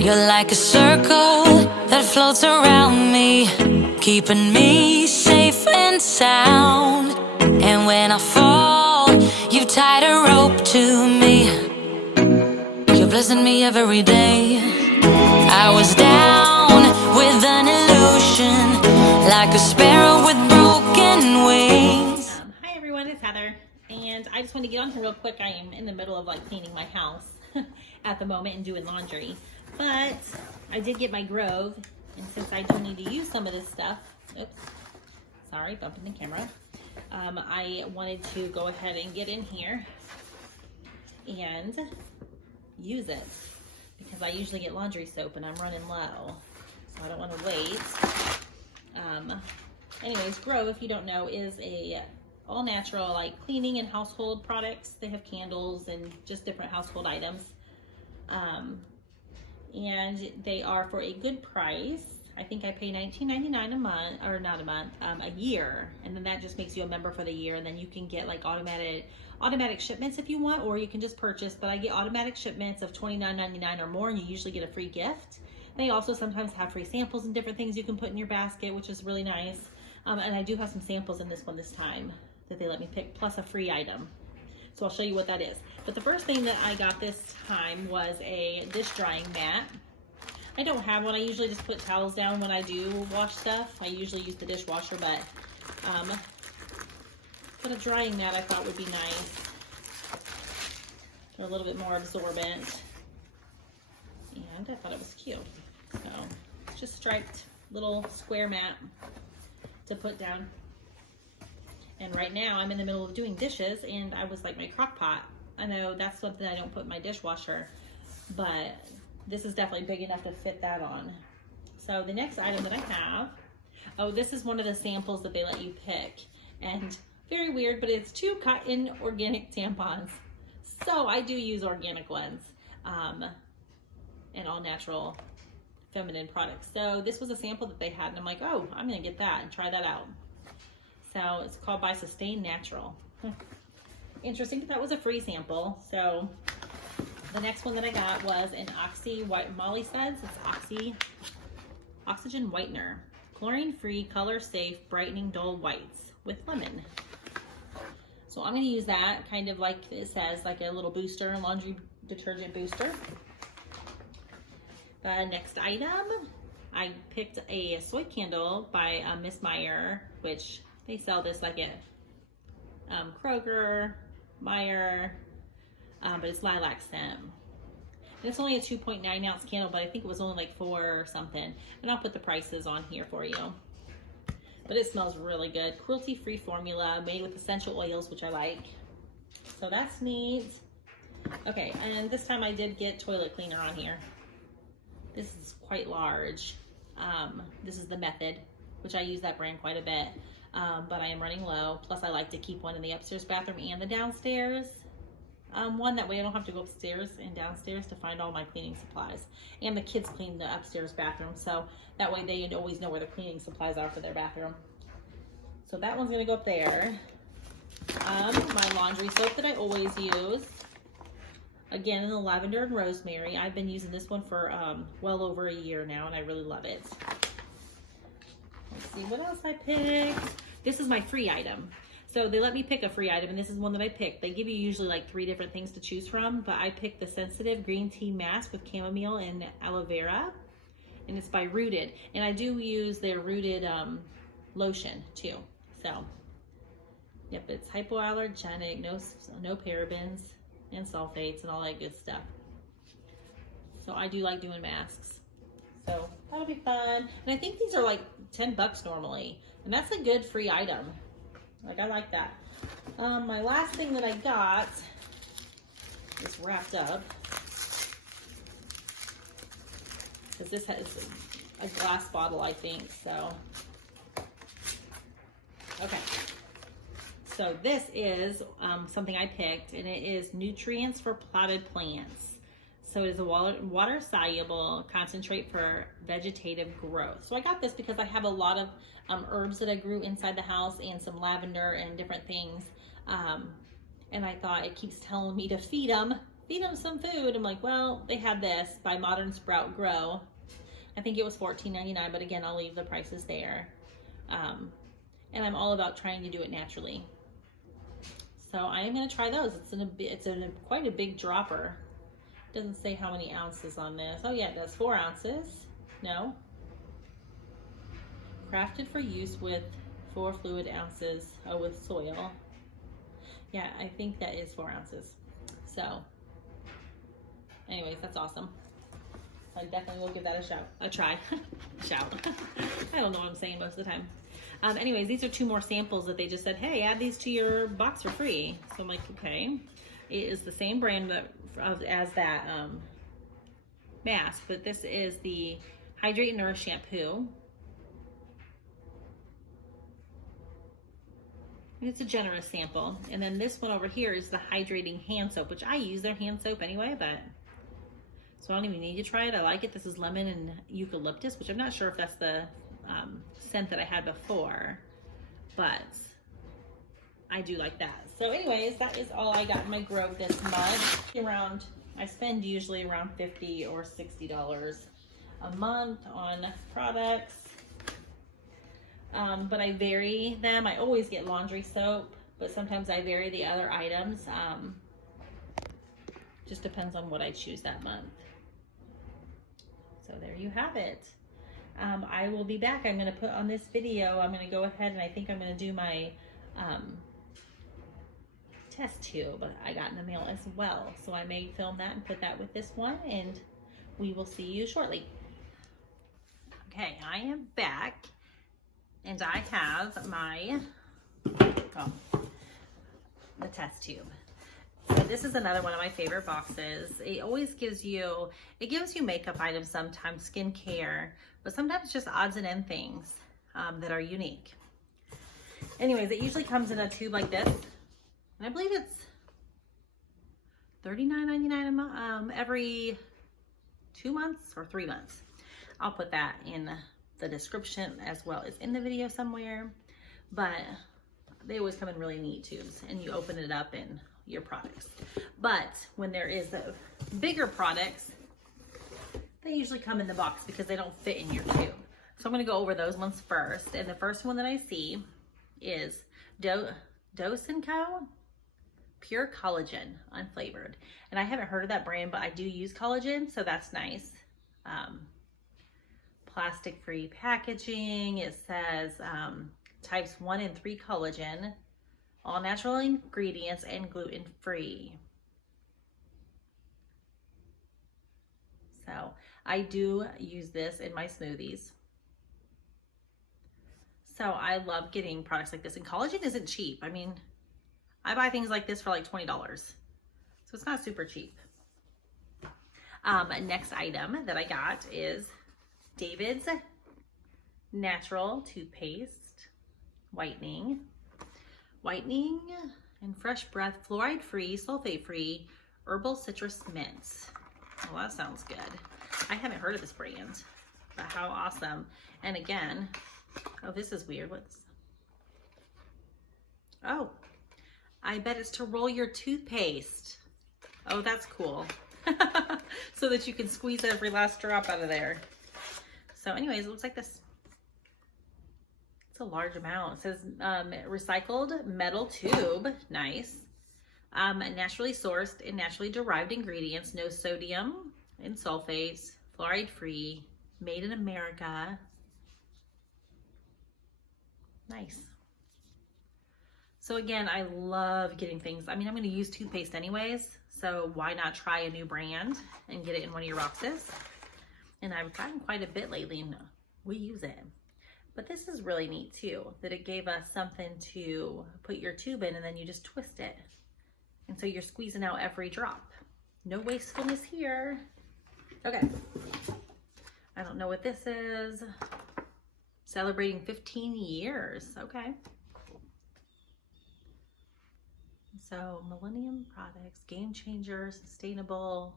You're like a circle that floats around me, keeping me safe and sound. And when I fall, you've tied a rope to me. You're blessing me every day. I was down with an illusion, like a sparrow with broken wings. Hi everyone, it's Heather, and I just want to get on here real quick. I am in the middle of cleaning my house at the moment and doing laundry, but I did get my Grove, and since I do need to use some of this stuff, oops, sorry, bumping the camera, I wanted to go ahead and get in here and use it because I usually get laundry soap and I'm running low, so I don't want to wait. Anyways, Grove, if you don't know, is a all natural cleaning and household products. They have candles and just different household items, and they are for a good price. I think I pay $19.99 a month, or not a month, a year, and then that just makes you a member for the year, and then you can get automatic shipments if you want, or you can just purchase. But I get automatic shipments of $29.99 or more, and you usually get a free gift. They also sometimes have free samples and different things you can put in your basket, which is really nice. And I do have some samples in this one this time that they let me pick, plus a free item. So I'll show you what that is. But the first thing that I got this time was a dish drying mat. I don't have one. I usually just put towels down when I do wash stuff. I usually use the dishwasher, but a drying mat I thought would be nice. They're a little bit more absorbent. And I thought it was cute. So it's just striped little square mat to put down. And right now I'm in the middle of doing dishes, and I was like, my crock pot, I know that's something I don't put in my dishwasher, but this is definitely big enough to fit that on. So the next item that I have, oh, this is one of the samples that they let you pick, and very weird, but it's 2 cotton organic tampons. So I do use organic ones, and all natural feminine products. So this was a sample that they had, and I'm like, oh, I'm gonna get that and try that out. So it's called by Sustain Natural. Interesting, that was a free sample. So the next one that I got was an Molly says it's Oxygen Whitener. Chlorine-free, color-safe, brightening dull whites with lemon. So I'm gonna use that kind of like it says, like a little booster, laundry detergent booster. The next item, I picked a soy candle by Miss Meyer, which they sell this like at Kroger, Meyer, but it's lilac scent. And it's only a 2.9 ounce candle, but I think it was only like 4 or something. And I'll put the prices on here for you. But it smells really good. Cruelty-free formula, made with essential oils, which I like. So that's neat. Okay, and this time I did get toilet cleaner on here. This is quite large. This is the Method, which I use that brand quite a bit, but I am running low. Plus I like to keep one in the upstairs bathroom and the downstairs one. That way I don't have to go upstairs and downstairs to find all my cleaning supplies. And the kids clean the upstairs bathroom, so that way they always know where the cleaning supplies are for their bathroom. So that one's gonna go up there. My laundry soap that I always use, again in the lavender and rosemary. I've been using this one for well over a year now, and I really love it. Let's see what else I picked. This is my free item. So they let me pick a free item, and this is one that I picked. They give you usually like 3 different things to choose from, but I picked the Sensitive Green Tea Mask with chamomile and aloe vera, and it's by Rooted. And I do use their Rooted lotion too. So, yep, it's hypoallergenic, no parabens and sulfates and all that good stuff. So I do like doing masks. So that'll be fun. And I think these are like $10 normally. And that's a good free item. I like that. My last thing that I got is wrapped up, because this has a glass bottle, I think. So, okay. So this is something I picked, and it is Nutrients for Potted Plants. So it is a water-soluble concentrate for vegetative growth. So I got this because I have a lot of herbs that I grew inside the house, and some lavender and different things. And I thought, it keeps telling me to feed them feed them some food. I'm like, well, they had this by Modern Sprout Grow. I think it was $14.99, but again, I'll leave the prices there. And I'm all about trying to do it naturally. So I am going to try those. It's quite a big dropper. Doesn't say how many ounces on this. Oh yeah, it does 4 ounces. No. Crafted for use with 4 fluid ounces with soil. Yeah, I think that is 4 ounces. So anyways, that's awesome. I definitely will give that a try. Shout. I don't know what I'm saying most of the time. Anyways, these are 2 more samples that they just said, hey, add these to your box for free. So I'm like, okay. It is the same brand as that mask, but this is the Hydrate and Nourish shampoo. And it's a generous sample. And then this one over here is the hydrating hand soap, which I use their hand soap anyway, but so I don't even need to try it. I like it. This is lemon and eucalyptus, which I'm not sure if that's the scent that I had before, but I do like that. So anyways, that is all I got in my Grove this month. I spend usually around $50 or $60 a month on products. But I vary them. I always get laundry soap, but sometimes I vary the other items. Just depends on what I choose that month. So there you have it. I will be back. I'm going to put on this video, I'm going to go ahead and I think I'm going to do my test tube I got in the mail as well. So I may film that and put that with this one, and we will see you shortly. Okay, I am back, and I have my the test tube. So this is another one of my favorite boxes. It always gives you makeup items, sometimes skincare, but sometimes just odds and end things that are unique. Anyways, it usually comes in a tube like this, and I believe it's $39.99 a month, every 2 months or 3 months. I'll put that in the description as well as in the video somewhere, but they always come in really neat tubes, and you open it up in your products. But when there is the bigger products, they usually come in the box because they don't fit in your tube. So I'm going to go over those ones first. And the first one that I see is Dose & Co. Pure Collagen Unflavored. And I haven't heard of that brand, but I do use collagen, so that's nice. Plastic-free packaging. It says types 1 and 3 collagen, all natural ingredients, and gluten-free. So I do use this in my smoothies. So I love getting products like this, and collagen isn't cheap. I mean, I buy things like this for like $20, so it's not super cheap. Next item that I got is David's Natural Toothpaste Whitening and Fresh Breath Fluoride-Free, Sulfate-Free Herbal Citrus Mints. Well, that sounds good. I haven't heard of this brand, but how awesome. And again, oh, this is weird. Oh, I bet it's to roll your toothpaste. Oh, that's cool. So that you can squeeze every last drop out of there. So anyways, it looks like this. It's a large amount. It says recycled metal tube. Nice. Naturally sourced and naturally derived ingredients. No sodium and sulfates. Fluoride free. Made in America. Nice. So again, I love getting things. I mean, I'm going to use toothpaste anyways, so why not try a new brand and get it in one of your boxes? And I've gotten quite a bit lately, and we use it. But this is really neat too, that it gave us something to put your tube in, and then you just twist it. And so you're squeezing out every drop. No wastefulness here. Okay. I don't know what this is. Celebrating 15 years. Okay. So Millennium Products, Game Changer, Sustainable.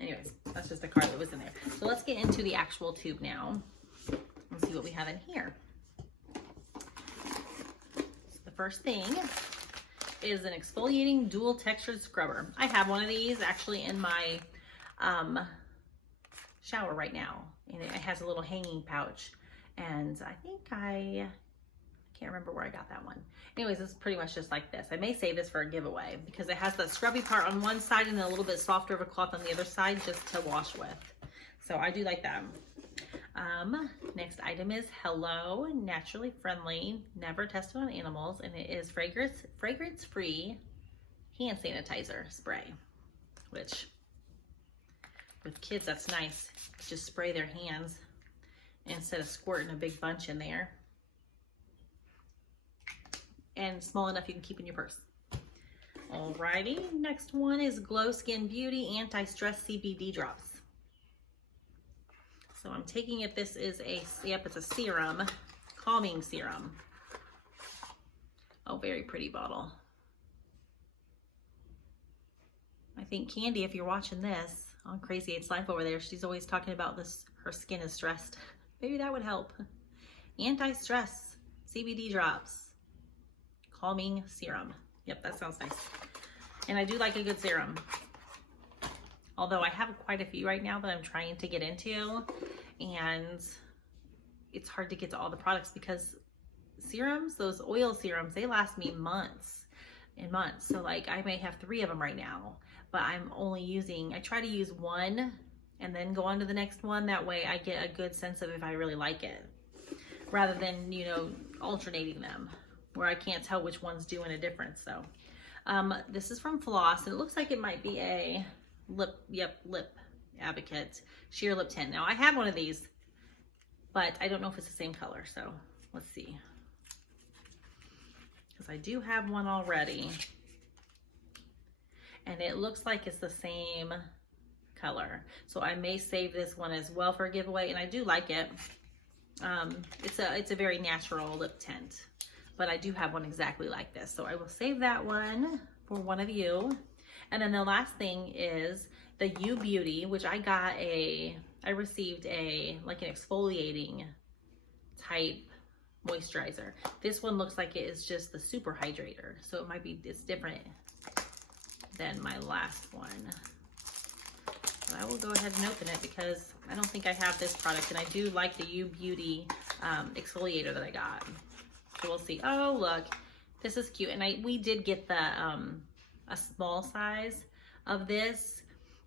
Anyways, that's just the card that was in there. So let's get into the actual tube now and see what we have in here. So the first thing is an exfoliating dual textured scrubber. I have one of these actually in my shower right now, and it has a little hanging pouch, and I think I can't remember where I got that one. Anyways, it's pretty much just like this. I may save this for a giveaway because it has the scrubby part on one side and then a little bit softer of a cloth on the other side just to wash with. So I do like that. Next item is Hello Naturally Friendly, never tested on animals, and it is fragrance-free hand sanitizer spray, which with kids, that's nice. Just spray their hands instead of squirting a big bunch in there. And small enough you can keep in your purse. Alrighty, next one is Glow Skin Beauty Anti-Stress CBD Drops. So I'm taking it, this is a, yep, it's a serum, calming serum. Oh, very pretty bottle. I think Candy, if you're watching this on Crazy Eight's Life over there, she's always talking about this, her skin is stressed. Maybe that would help. Anti-stress CBD drops, calming serum. Yep, that sounds nice. And I do like a good serum. Although I have quite a few right now that I'm trying to get into, and it's hard to get to all the products because serums, those oil serums, they last me months and months. So like I may have 3 of them right now, but I'm only using, I try to use one and then go on to the next one. That way I get a good sense of if I really like it, rather than, you know, alternating them where I can't tell which one's doing a difference. So this is from Floss, and it looks like it might be a lip Advocate sheer lip tint. Now I have one of these, but I don't know if it's the same color, so let's see, because I do have one already and it looks like it's the same color, so I may save this one as well for a giveaway. And I do like it. It's a very natural lip tint, but I do have one exactly like this, so I will save that one for one of you. And then the last thing is the U Beauty, which I received like an exfoliating type moisturizer. This one looks like it is just the super hydrator, so it might be, it's different than my last one. But I will go ahead and open it because I don't think I have this product, and I do like the U Beauty exfoliator that I got. So we'll see. Oh, look, this is cute. And we did get the a small size of this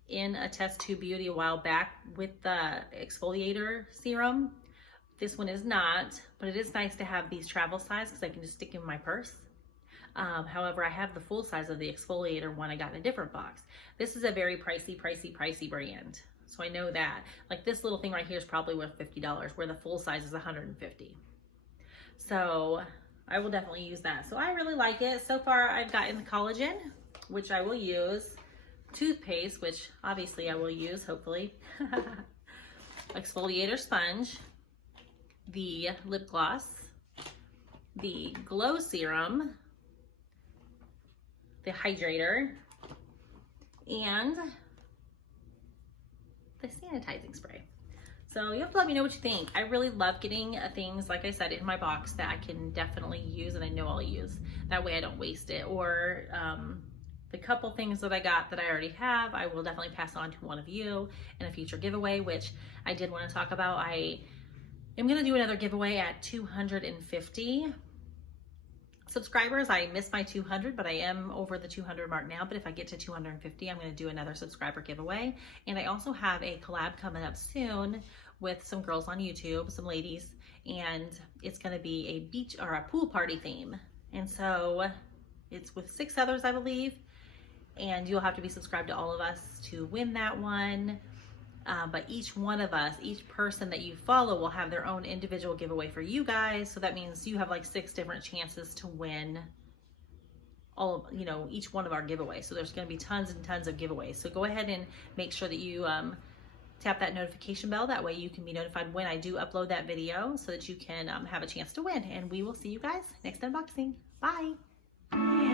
in a Test Tube Beauty a while back with the exfoliator serum. This one is not, but it is nice to have these travel size because I can just stick in my purse. However, I have the full size of the exfoliator one I got in a different box. This is a very pricey brand. So I know that. Like this little thing right here is probably worth $50, where the full size is $150. So I will definitely use that. So I really like it. So far I've gotten the collagen, which I will use, toothpaste, which obviously I will use, hopefully, exfoliator sponge, the lip gloss, the glow serum, the hydrator, and the sanitizing spray. So you have to let me know what you think. I really love getting things, like I said, in my box that I can definitely use and I know I'll use. That way I don't waste it. Or the couple things that I got that I already have, I will definitely pass on to one of you in a future giveaway, which I did want to talk about. I am going to do another giveaway at 250 subscribers. I missed my 200, but I am over the 200 mark now. But if I get to 250, I'm going to do another subscriber giveaway. And I also have a collab coming up soon with some girls on YouTube, some ladies, and it's going to be a beach or a pool party theme. And so it's with 6 others, I believe, and you'll have to be subscribed to all of us to win that one. But each one of us, each person that you follow will have their own individual giveaway for you guys. So that means you have like 6 different chances to win all, you know, each one of our giveaways. So there's going to be tons and tons of giveaways. So go ahead and make sure that you tap that notification bell. That way you can be notified when I do upload that video so that you can have a chance to win. And we will see you guys next unboxing. Bye.